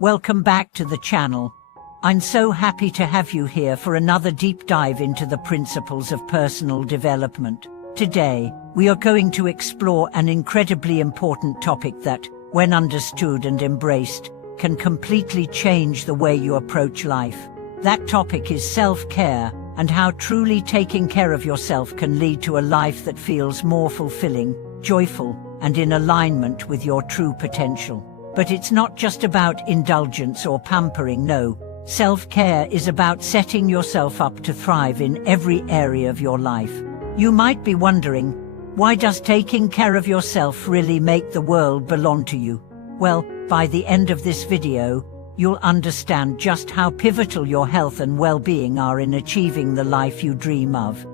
Welcome back to the channel. I'm so happy to have you here for another deep dive into the principles of personal development. Today, we are going to explore an incredibly important topic that, when understood and embraced, can completely change the way you approach life. That topic is self-care, and how truly taking care of yourself can lead to a life that feels more fulfilling, joyful, and in alignment with your true potential. But it's not just about indulgence or pampering, no. Self-care is about setting yourself up to thrive in every area of your life. You might be wondering, why does taking care of yourself really make the world belong to you? Well, by the end of this video, you'll understand just how pivotal your health and well-being are in achieving the life you dream of.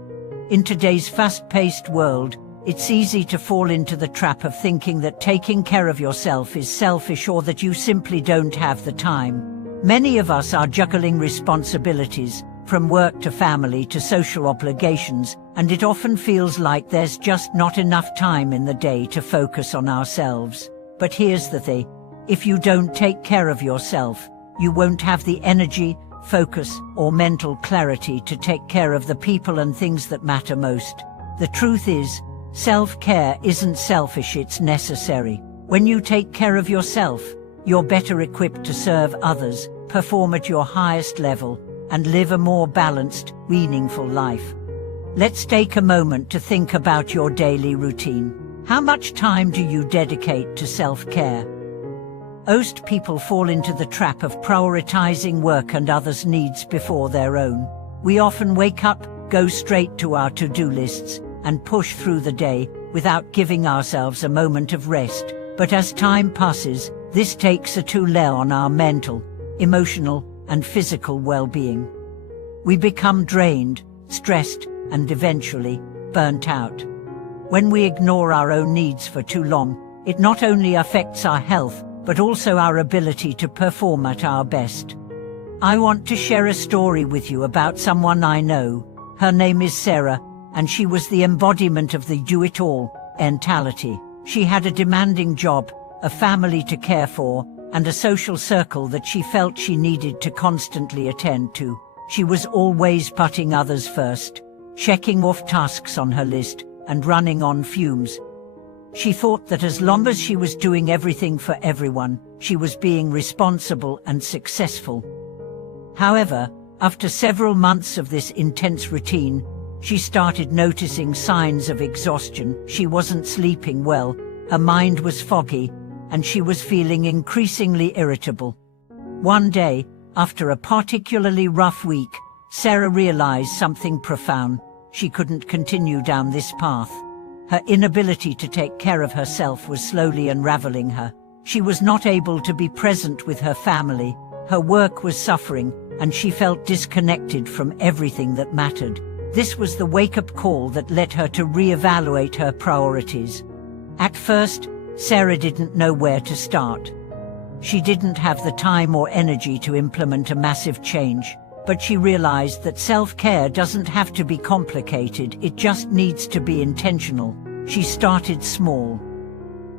In today's fast-paced world, it's easy to fall into the trap of thinking that taking care of yourself is selfish or that you simply don't have the time. Many of us are juggling responsibilities, from work to family to social obligations, and it often feels like there's just not enough time in the day to focus on ourselves. But here's the thing. If you don't take care of yourself, you won't have the energy, focus, or mental clarity to take care of the people and things that matter most. The truth is, self-care isn't selfish, it's necessary. When you take care of yourself, you're better equipped to serve others, perform at your highest level, and live a more balanced, meaningful life. Let's take a moment to think about your daily routine. How much time do you dedicate to self-care? Most people fall into the trap of prioritizing work and others' needs before their own. We often wake up, go straight to our to-do lists, and push through the day without giving ourselves a moment of rest. But as time passes, this takes a toll on our mental, emotional, and physical well-being. We become drained, stressed, and eventually burnt out. When we ignore our own needs for too long, it not only affects our health, but also our ability to perform at our best. I want to share a story with you about someone I know. Her name is Sarah, and she was the embodiment of the do-it-all mentality. She had a demanding job, a family to care for, and a social circle that she felt she needed to constantly attend to. She was always putting others first, checking off tasks on her list, and running on fumes. She thought that as long as she was doing everything for everyone, she was being responsible and successful. However, after several months of this intense routine, she started noticing signs of exhaustion. She wasn't sleeping well, her mind was foggy, and she was feeling increasingly irritable. One day, after a particularly rough week, Sarah realized something profound. She couldn't continue down this path. Her inability to take care of herself was slowly unraveling her. She was not able to be present with her family, her work was suffering, and she felt disconnected from everything that mattered. This was the wake-up call that led her to reevaluate her priorities. At first, Sarah didn't know where to start. She didn't have the time or energy to implement a massive change, but she realized that self-care doesn't have to be complicated, it just needs to be intentional. She started small.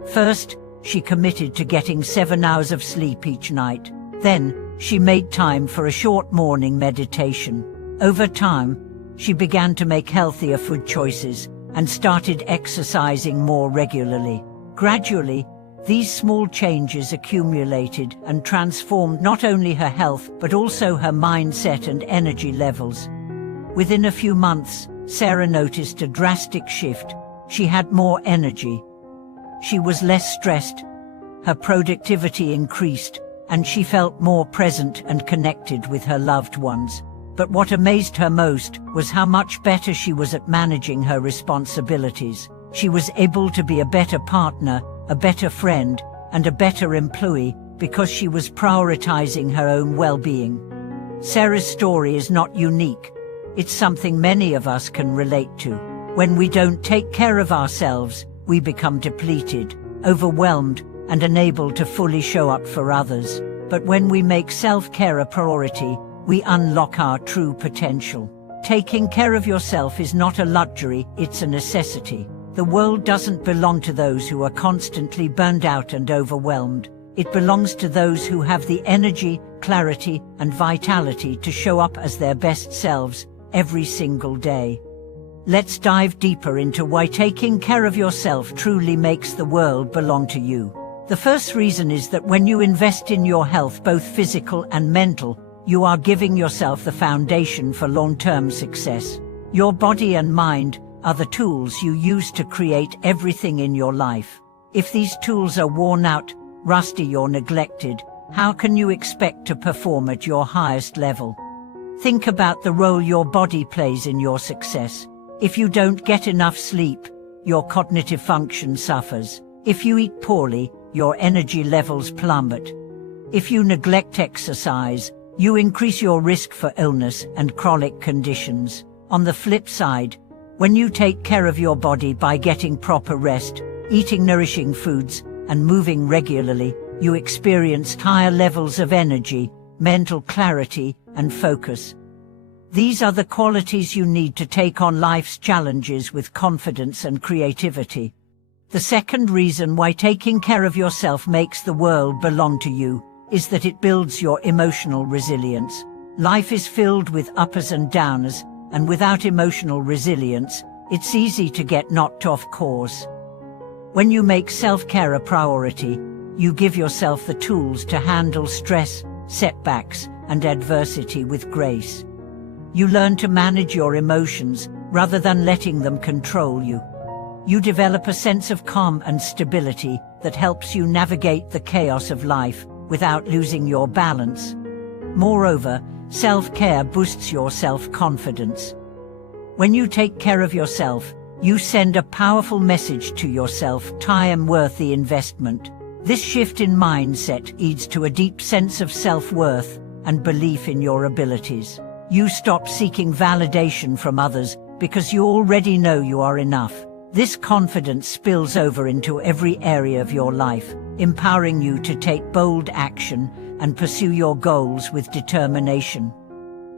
First, she committed to getting 7 hours of sleep each night. Then, she made time for a short morning meditation. Over time, she began to make healthier food choices and started exercising more regularly. Gradually, these small changes accumulated and transformed not only her health but also her mindset and energy levels. Within a few months, Sarah noticed a drastic shift. She had more energy. She was less stressed. Her productivity increased, and she felt more present and connected with her loved ones. But what amazed her most was how much better she was at managing her responsibilities. She was able to be a better partner, a better friend, and a better employee because she was prioritizing her own well-being. Sarah's story is not unique. It's something many of us can relate to. When we don't take care of ourselves, we become depleted, overwhelmed, and unable to fully show up for others. But when we make self-care a priority, we unlock our true potential. Taking care of yourself is not a luxury, it's a necessity. The world doesn't belong to those who are constantly burned out and overwhelmed. It belongs to those who have the energy, clarity, and vitality to show up as their best selves every single day. Let's dive deeper into why taking care of yourself truly makes the world belong to you. The first reason is that when you invest in your health, both physical and mental, you are giving yourself the foundation for long-term success. Your body and mind are the tools you use to create everything in your life. If these tools are worn out, rusty, or neglected, how can you expect to perform at your highest level? Think about the role your body plays in your success. If you don't get enough sleep, your cognitive function suffers. If you eat poorly, your energy levels plummet. If you neglect exercise, you increase your risk for illness and chronic conditions. On the flip side, when you take care of your body by getting proper rest, eating nourishing foods, and moving regularly, you experience higher levels of energy, mental clarity, and focus. These are the qualities you need to take on life's challenges with confidence and creativity. The second reason why taking care of yourself makes the world belong to you is that it builds your emotional resilience. Life is filled with uppers and downers, and without emotional resilience, it's easy to get knocked off course. When you make self-care a priority, you give yourself the tools to handle stress, setbacks, and adversity with grace. You learn to manage your emotions rather than letting them control you. You develop a sense of calm and stability that helps you navigate the chaos of life without losing your balance. Moreover, self-care boosts your self-confidence. When you take care of yourself, you send a powerful message to yourself: I am worth the investment. This shift in mindset leads to a deep sense of self-worth and belief in your abilities. You stop seeking validation from others because you already know you are enough. This confidence spills over into every area of your life, empowering you to take bold action and pursue your goals with determination.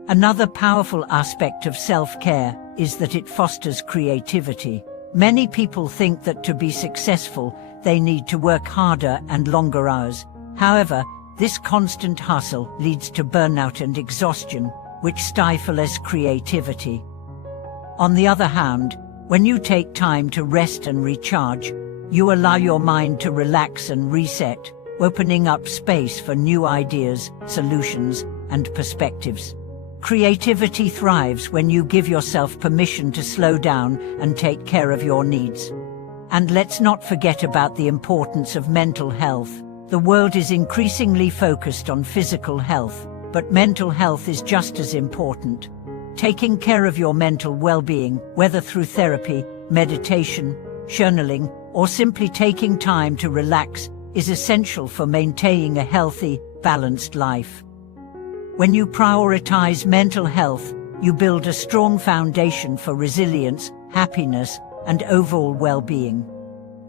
Another powerful aspect of self-care is that it fosters creativity. Many people think that to be successful, they need to work harder and longer hours. However, this constant hustle leads to burnout and exhaustion, which stifles creativity. On the other hand, when you take time to rest and recharge, you allow your mind to relax and reset, opening up space for new ideas, solutions, and perspectives. Creativity thrives when you give yourself permission to slow down and take care of your needs. And let's not forget about the importance of mental health. The world is increasingly focused on physical health, but mental health is just as important. Taking care of your mental well-being, whether through therapy, meditation, journaling, or simply taking time to relax, is essential for maintaining a healthy, balanced life. When you prioritize mental health, you build a strong foundation for resilience, happiness, and overall well-being.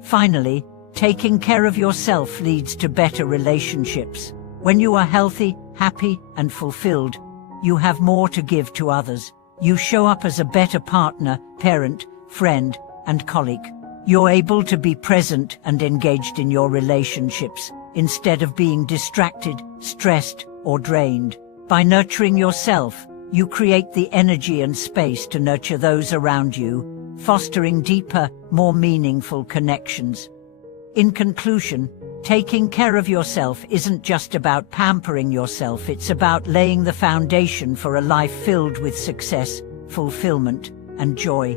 Finally, taking care of yourself leads to better relationships. When you are healthy, happy, and fulfilled, you have more to give to others. You show up as a better partner, parent, friend, and colleague. You're able to be present and engaged in your relationships, instead of being distracted, stressed, or drained. By nurturing yourself, you create the energy and space to nurture those around you, fostering deeper, more meaningful connections. In conclusion, taking care of yourself isn't just about pampering yourself, it's about laying the foundation for a life filled with success, fulfillment, and joy.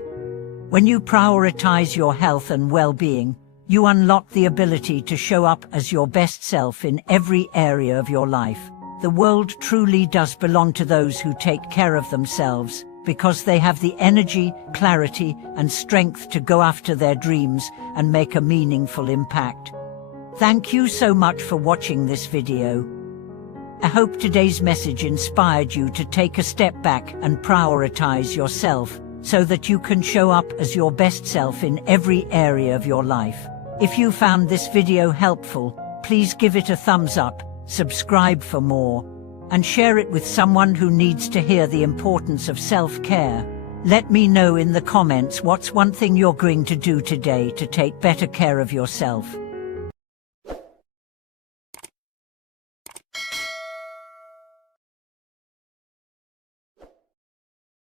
When you prioritize your health and well-being, you unlock the ability to show up as your best self in every area of your life. The world truly does belong to those who take care of themselves, because they have the energy, clarity, and strength to go after their dreams and make a meaningful impact. Thank you so much for watching this video. I hope today's message inspired you to take a step back and prioritize yourself so that you can show up as your best self in every area of your life. If you found this video helpful, please give it a thumbs up, subscribe for more, and share it with someone who needs to hear the importance of self-care. Let me know in the comments what's one thing you're going to do today to take better care of yourself.